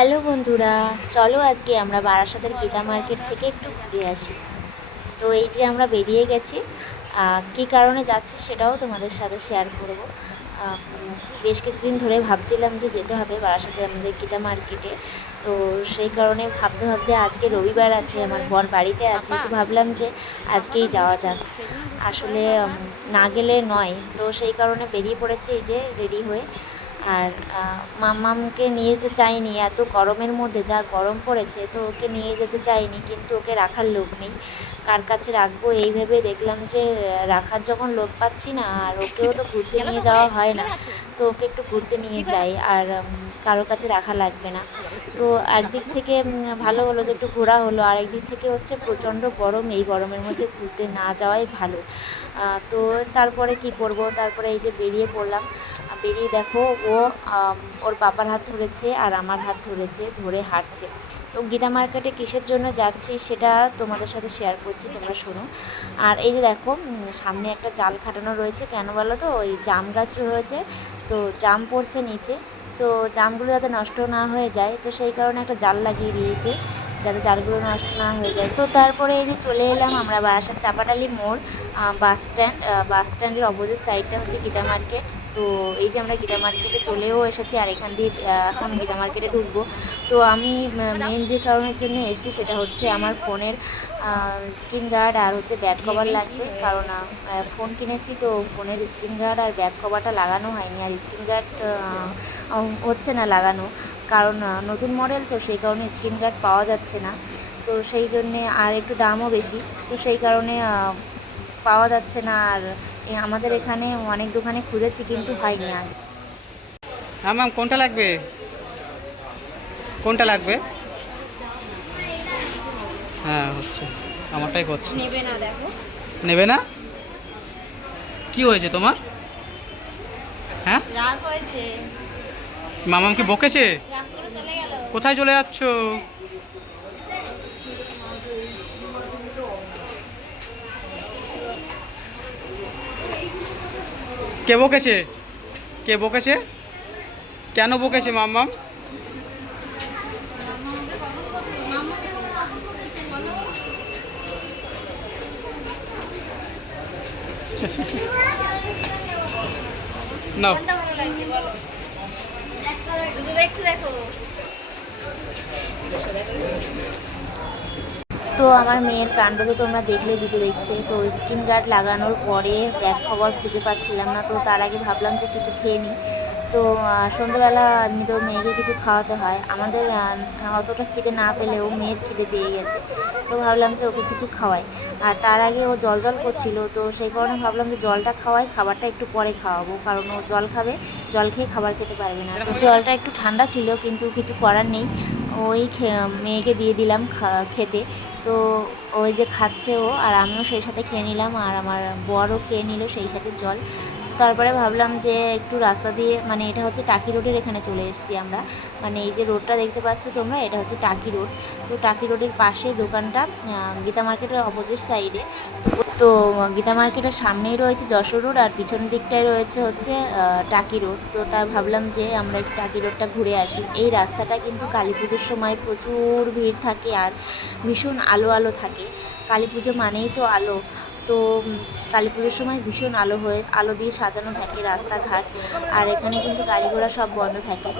Hello বন্ধুরা, চলো আজকে আমরা বারাসাতের গীতা মার্কেট থেকে একটু ঘুরে আসি। তো এই যে আমরা বেরিয়ে গেছি, কী কারণে যাচ্ছি সেটাও তোমাদের সাথে শেয়ার করব। বেশ কিছুদিন ধরে ভাবছিলাম যে যেতে হবে বারাসাতে আমাদের গীতা মার্কেটে। তো সেই কারণে ভাবতে ভাবতে আজকে রবিবার আছে, আমার বর বাড়িতে আছে, তো ভাবলাম যে আজকেই যাওয়া যাক। আসলে না গেলে নয়, তো সেই কারণে বেরিয়ে পড়েছি এই যে রেডি হয়ে। আর মাম্মামকে নিয়ে যেতে চাইনি, এত গরমের মধ্যে যা গরম পড়েছে, তো ওকে নিয়ে যেতে চাইনি, কিন্তু ওকে রাখার লোক নেই। কার কাছে রাখবো এই ভেবে দেখলাম যে রাখার যখন লোক পাচ্ছি না, আর ওকেও তো ঘুরতে নিয়ে যাওয়া হয় না, তো ওকে একটু ঘুরতে নিয়ে যাই, আর কারোর কাছে রাখা লাগবে না। তো একদিক থেকে ভালো হলো যে একটু ঘোরা হলো, আর একদিক থেকে হচ্ছে প্রচণ্ড গরম, এই গরমের মধ্যে ঘুরতে না যাওয়াই ভালো। তো তারপরে কি করব, তারপরে এই যে বেরিয়ে পড়লাম। বেরিয়ে দেখো ও ওর বাবার হাত ধরেছে আর আমার হাত ধরেছে, ধরে হাঁটছে। তো গীতা মার্কেটে কিসের জন্য যাচ্ছি সেটা তোমাদের সাথে শেয়ার করছি, তোমরা শোনো। আর এই যে দেখো সামনে একটা জাল খাটানো রয়েছে, কেন বলো তো, ওই জাম গাছ রয়েছে, তো জাম পড়ছে নিচে, তো জামগুলো যাতে নষ্ট না হয়ে যায়, তো সেই কারণে একটা জাল লাগিয়ে দিয়েছে যাতে জালগুলো নষ্ট না হয়ে যায়। তো তারপরে এই যে চলে এলাম আমরা বারাসাত চাপাডালি মোড়, বাস স্ট্যান্ডের অপোজিট সাইডটা হচ্ছে গীতা মার্কেট। তো এই যে আমরা গীতা মার্কেটে চলেও এসেছি, আর এখান দিয়ে এখন গীতা মার্কেটে ঢুকবো। তো আমি মেন যে কারণের জন্য এসেছি সেটা হচ্ছে আমার ফোনের স্ক্রিন গার্ড আর হচ্ছে ব্যাক কভার লাগবে, কারণ ফোন কিনেছি, তো ফোনের স্ক্রিন গার্ড আর ব্যাক কভারটা লাগানো হয়নি, আর স্ক্রিন গার্ড হচ্ছে না লাগানো, কারণ নতুন মডেল, তো সেই কারণে স্ক্রিন গার্ড পাওয়া যাচ্ছে না। তো সেই জন্যে, আর একটু দামও বেশি, তো সেই কারণে পাওয়া যাচ্ছে না। আর আমাদের এখানে অনেক দোকানে খুঁজেছি কিন্তু হয়নি আর। হ্যাঁ ম্যাম, কোনটা লাগবে? কোনটা লাগবে? হ্যাঁ হচ্ছে, আমারটাই করছে। নেবে না, দেখো নেবে না? কি হয়েছে তোমার? হ্যাঁ, রাগ হয়েছে, মামাম কি বকেছে? রাগ করে চলে গেল। কোথায় চলে যাচ্ছ? কে বকেছে? কে বকেছে? কেন বকেছে মাম্মাম? নাও। তো আমার মেয়ের কাণ্ড তো তোমরা দেখলে, দুটো দেখছে। তো স্কিন গার্ড লাগানোর পরে ব্যাক কভার খুঁজে পাচ্ছিলাম না, তো তার আগে ভাবলাম যে কিছু খেয়ে নিই। তো সন্ধ্যেবেলা এমনি তো মেয়েকে কিছু খাওয়াতে হয়, আমাদের অতটা খিদে না পেলেও মেয়ের খিদে পেয়ে গেছে, তো ভাবলাম যে ওকে কিছু খাওয়াই। আর তার আগে ও জল জল করছিল, তো সেই কারণে ভাবলাম যে জলটা খাওয়াই, খাবারটা একটু পরে খাওয়াবো, কারণ ও জল খাবে, জল খেয়ে খাবার খেতে পারবে না। তো জলটা একটু ঠান্ডা ছিল, কিন্তু কিছু করার নেই, ওই মেয়েকে দিয়ে দিলাম খেতে। তো ওই যে খাচ্ছে ও, আর আমিও সেই সাথে খেয়ে নিলাম, আর আমার বরও খেয়ে নিল সেই সাথে জল। তারপরে ভাবলাম যে একটু রাস্তা দিয়ে, মানে এটা হচ্ছে টাকি রোডের এখানে চলে এসেছি আমরা, মানে এই যে রোডটা দেখতে পাচ্ছ তোমরা, এটা হচ্ছে টাকি রোড। তো টাকি রোডের পাশে দোকানটা, গীতা মার্কেটের অপোজিট সাইডে। তো গীতা মার্কেটের সামনেই রয়েছে যশোর রোড, আর পিছন দিকটায় রয়েছে হচ্ছে টাকি রোড। তো তার ভাবলাম যে আমরা একটু টাকি রোডটা ঘুরে আসি। এই রাস্তাটা কিন্তু কালী পুজোর সময় প্রচুর ভিড় থাকে, আর ভীষণ আলো আলো থাকে। কালী পুজো মানেই তো আলো। তো কালী পুজোর সময় ভীষণ আলো দিয়ে সাজানো থাকে রাস্তাঘাট, আর এখানে কিন্তু গাড়ি ঘোড়া সব বন্ধ থাকে।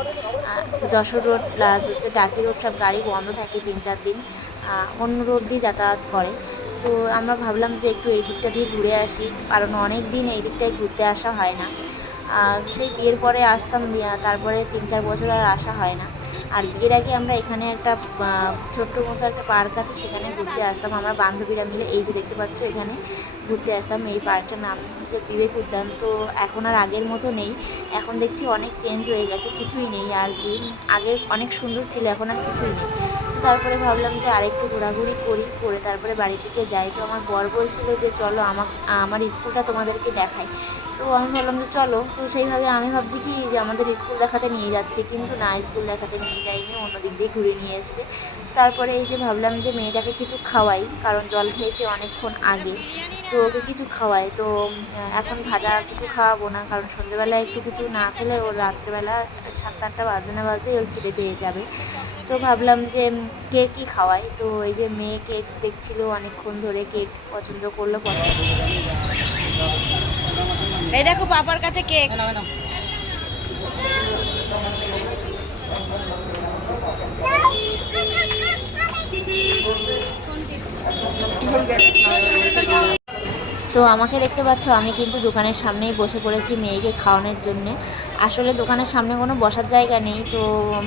যশোর রোড প্লাস হচ্ছে টাকি রোড সব গাড়ি বন্ধ থাকে 3-4 দিন, অন্য রোড দিয়ে যাতায়াত করে। তো আমরা ভাবলাম যে একটু এই দিকটা দিয়ে ঘুরে আসি, কারণ অনেক দিন এই দিকটায় ঘুরতে আসা হয় না। সেই বিয়ের পরে আসতাম, তারপরে 3-4 বছর আর আসা হয় না। আর বিয়ের আগে আমরা এখানে একটা ছোট্ট মতো একটা পার্ক আছে, সেখানে ঘুরতে আসতাম আমরা বান্ধবীরা মিলে। এই যে দেখতে পাচ্ছ, এখানে ঘুরতে আসতাম। এই পার্কটার নাম হচ্ছে বিবেক উদ্যান। তো এখন আর আগের মতো নেই, এখন দেখছি অনেক চেঞ্জ হয়ে গেছে, কিছুই নেই আর কি। আগে অনেক সুন্দর ছিল, এখন আর কিছুই নেই। তো তো তারপরে ভাবলাম যে আরেকটু ঘোরাঘুরি করে তারপরে বাড়ির দিকে যাই। তো আমার বর বলছিল যে চলো আমার স্কুলটা তোমাদেরকে দেখাই। তো আমি ভাবলাম যে চলো। তো সেইভাবে আমি ভাবছি কি যে আমাদের স্কুল দেখাতে নিয়ে যাচ্ছে, কিন্তু না, স্কুল দেখাতে নিয়ে যায়নি, অন্য দিক দিয়ে ঘুরে নিয়ে এসছে। তারপরে এই যে ভাবলাম যে মেয়েটাকে কিছু খাওয়াই, কারণ জল খেয়েছে অনেকক্ষণ আগে, তো ওকে কিছু খাওয়াই। তো এখন ভাজা কিছু খাওয়াবো না, কারণ সন্ধ্যেবেলা একটু কিছু না খেলে ওর রাত্রেবেলা 7-8টা বাজতে না বাজতেই ওর খিদে পেয়ে যাবে। তো ভাবলাম যে কেকই খাওয়াই। তো এই যে মেয়ে কেক দেখছিল অনেকক্ষণ ধরে, কেক পছন্দ করলো। এই দেখো পাপার কাছে কেক। তো আমাকে দেখতে পাচ্ছ, আমি কিন্তু দোকানের সামনেই বসে পড়েছি মেয়েকে খাওয়ানোর জন্যে। আসলে দোকানের সামনে কোনো বসার জায়গা নেই, তো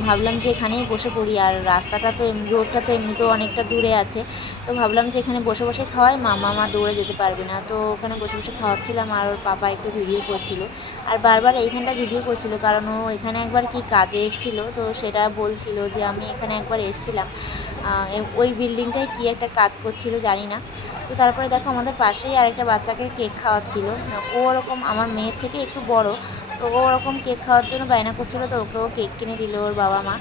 ভাবলাম যে এখানেই বসে পড়ি। আর রাস্তাটা তো রোডটা তো এমনিতেও অনেকটা দূরে আছে, তো ভাবলাম যে এখানে বসে বসে খাওয়াই, মা দৌড়ে যেতে পারবে না। তো ওখানে বসে বসে খাওয়াচ্ছিলাম, আর ওর পাপা একটু ভিডিও করছিল। আর বারবার এইখানটা ভিডিও করছিল, কারণ ও এখানে একবার কি কাজে এসেছিল, তো সেটা বলছিল যে আমি এখানে একবার এসেছিলাম। ওই বিল্ডিংটায় কি একটা কাজ করছিল জানি না। তো তারপরে দেখো আমাদের পাশেই আরেকটা বাচ্চাকে কেক খাওয়াচ্ছিল। ও ওরকম আমার মেয়ের থেকে একটু বড়, তো ও ওরকম কেক খাওয়ার জন্য বায়না করছিল, তো ওকেও কেক কিনে দিল ওর বাবা মা।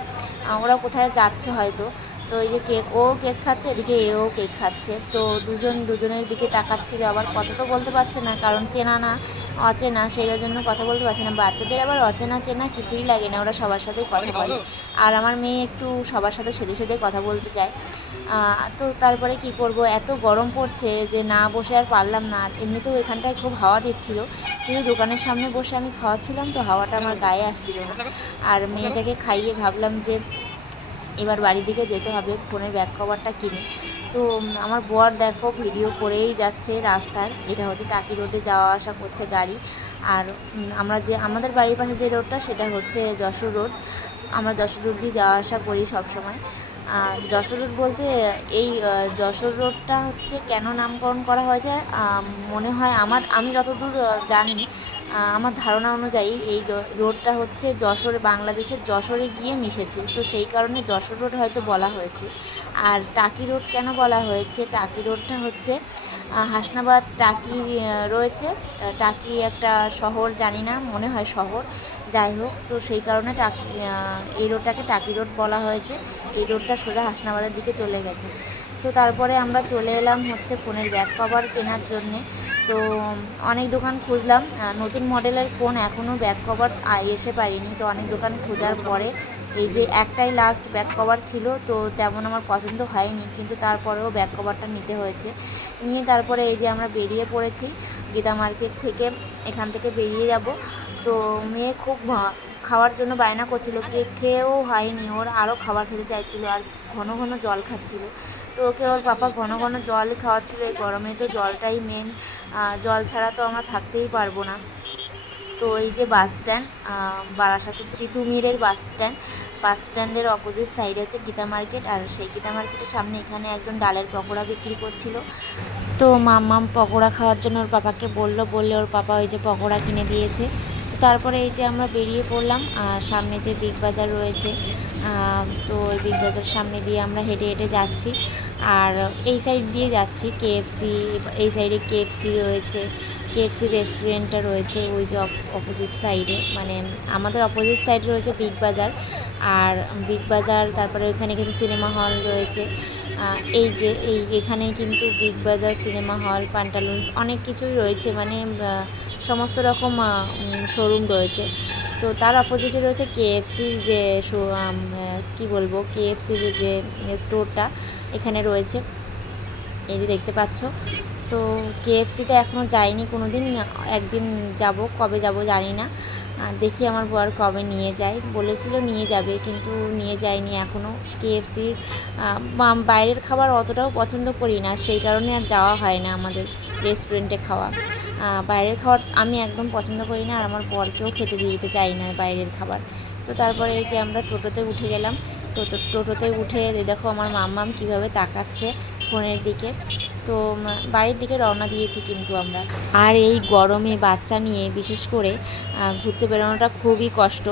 ওরা কোথায় যাচ্ছে হয়তো। তো এই যে ও কেক খাচ্ছে, এদিকে এও কেক খাচ্ছে। তো দুজনের দিকে তাকাচ্ছিল, আবার কথা তো বলতে পারছে না, কারণ চেনা না অচেনা, সেই জন্য কথা বলতে পারছে না। বাচ্চাদের আবার অচেনা চেনা কিছুই লাগে না, ওরা সবার সাথেই কথা বলে। আর আমার মেয়ে একটু সবার সাথে সেদে সেদে কথা বলতে চায়। তো তারপরে কি করব, এত গরম পড়ছে যে না বসে আর পারলাম না। আর এমনিতেও এখানটায় খুব হাওয়া দিচ্ছিল, কিন্তু দোকানের সামনে বসে আমি খাওয়াচ্ছিলাম, তো হাওয়াটা আমার গায়ে আসছিল না। আর মেয়েটাকে খাইয়ে ভাবলাম যে এবার বাড়ির দিকে যেতে হবে, ফোনের ব্যাক কভারটা কিনে। তো আমার বর দেখো ভিডিও করেই যাচ্ছে রাস্তার। এটা হচ্ছে টাকি রোডে যাওয়া আসা করছে গাড়ি। আর আমাদের বাড়ির পাশে যে রোডটা, সেটা হচ্ছে যশোর রোড। আমরা যশোর রোড দিয়ে যাওয়া আসা করি সবসময়। যশোর রোড বলতে এই যশোর রোডটা হচ্ছে কেন নামকরণ করা হয়েছে, মনে হয় আমি যতদূর জানি, আমার ধারণা অনুযায়ী এই রোডটা হচ্ছে বাংলাদেশের যশোরে গিয়ে মিশেছে, তো সেই কারণে যশোর রোড হয়তো বলা হয়েছে। আর টাকি রোড কেন বলা হয়েছে, টাকি রোডটা হচ্ছে হাসনাবাদ টাকি রয়েছে। টাকি একটা শহর, জানি না, মনে হয় শহর, যাই হোক। তো সেই কারণে এই রোডটাকে টাকি রোড বলা হয়েছে। এই রোডটা সোজা হাসনাবাদের দিকে চলে গেছে। তো তারপরে আমরা চলে এলাম হচ্ছে ফোনের ব্যাক কভার কেনার জন্যে। তো অনেক দোকান খুঁজলাম, নতুন মডেলের ফোন এখনও ব্যাক কভার এসে পারিনি। তো অনেক দোকান খোঁজার পরে এই যে একটাই লাস্ট ব্যাক কভার ছিল, তো তেমন আমার পছন্দ হয়নি, কিন্তু তারপরেও ব্যাক কভারটা নিতে হয়েছে। নিয়ে তারপরে এই যে আমরা বেরিয়ে পড়েছি গীতা মার্কেট থেকে। এখান থেকে বেরিয়ে যাব। তো মেয়ে খুব খাওয়ার জন্য বায়না করছিল, কেক খেয়েও হয়নি ওর, আরও খাবার খেতে চাইছিল, আর ঘন ঘন জল খাচ্ছিল। তো ওকে ওর পাপা ঘন ঘন জল খাওয়াচ্ছিল। এই গরমে তো জলটাই মেন, জল ছাড়া তো আমরা থাকতেই পারবো না। তো এই যে বাস স্ট্যান্ড, বারাসাতের তিতুমিরের বাস স্ট্যান্ডের অপোজিট সাইডে হচ্ছে গীতা মার্কেট। আর সেই গীতা মার্কেটের সামনে এখানে একজন ডালের পকোড়া বিক্রি করছিল। তো মাম্মাম পকোড়া খাওয়ার জন্য ওর পাপাকে বললে ওর পাপা ওই যে পকোড়া কিনে দিয়েছে। তো তারপরে এই যে আমরা বেরিয়ে পড়লাম, সামনে যে বিগ বাজার রয়েছে, তো ওই বিগ বাজার সামনে দিয়ে আমরা হেঁটে হেঁটে যাচ্ছি। আর এই সাইড দিয়ে যাচ্ছি কেএফসি, এই সাইডে কেএফসি রয়েছে, কেএফসি রেস্টুরেন্টটা রয়েছে ওই যে অপোজিট সাইডে, মানে আমাদের অপোজিট সাইডে রয়েছে বিগ বাজার। আর বিগ বাজার, তারপরে ওইখানে কিন্তু সিনেমা হল রয়েছে। এখানে কিন্তু বিগ বাজার, সিনেমা হল, প্যান্টালুন্স অনেক কিছুই রয়েছে, মানে সমস্ত রকম শোরুম রয়েছে। তো তার অপোজিটে রয়েছে কেএফসির যে কী বলবো, কেএফসির যে স্টোরটা এখানে রয়েছে, এই যে দেখতে পাচ্ছ। তো কেএফসিতে এখনও যাইনি কোনো দিন, একদিন যাব, কবে যাব জানি না। দেখি আমার বর কবে নিয়ে যায়, বলেছিল নিয়ে যাবে, কিন্তু নিয়ে যায়নি এখনও। কেএফসির বাইরের খাবার অতটাও পছন্দ করি না, সেই কারণে আর যাওয়া হয় না আমাদের রেস্টুরেন্টে খাওয়া। বাইরের খাবার আমি একদম পছন্দ করি না, আর আমার বরকেও খেতে দিতে চাই না বাইরের খাবার। তো তারপরে এই যে আমরা টোটোতে উঠে গেলাম। টোটোতে উঠে দেখো আমার মাম্মাম কীভাবে তাকাচ্ছে ফোনের দিকে। তো বাড়ির দিকে রওনা দিয়েছি কিন্তু আমরা। আর এই গরমে বাচ্চা নিয়ে বিশেষ করে ঘুরতে বেরোনোটা খুবই কষ্ট।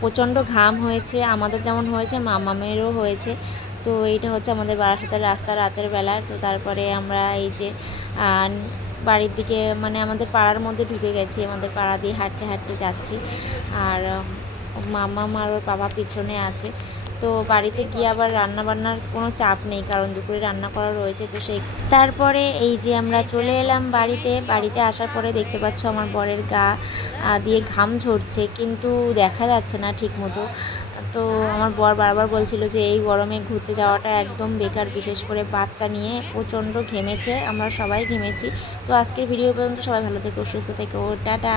প্রচণ্ড ঘাম হয়েছে, আমাদের যেমন হয়েছে মামামেরও হয়েছে। তো এইটা হচ্ছে আমাদের বারাসাতের রাস্তা রাতের বেলা। তো তারপরে আমরা এই যে বাড়ির দিকে মানে আমাদের পাড়ার মধ্যে ঢুকে গেছি, আমাদের পাড়া দিয়ে হাঁটতে হাঁটতে যাচ্ছি। আর মামা আর ওর বাবা পিছনে আছে। তো বাড়িতে গিয়ে আবার রান্না বান্নার কোনো চাপ নেই, কারণ দুপুরে রান্না করা রয়েছে। তো সেই তারপরে এই যে আমরা চলে এলাম বাড়িতে আসার পরে দেখতে পাচ্ছ আমার বরের গা দিয়ে ঘাম ঝরছে, কিন্তু দেখা যাচ্ছে না ঠিক মতো। তো আমার বর বারবার বলছিল যে এই গরমে ঘুরতে যাওয়াটা একদম বেকার, বিশেষ করে বাচ্চা নিয়ে প্রচণ্ড ঘেমেছে, আমরা সবাই ঘেমেছি। তো আজকের ভিডিও পর্যন্ত, সবাই ভালো থেকো, সুস্থ থেকো, টাটা।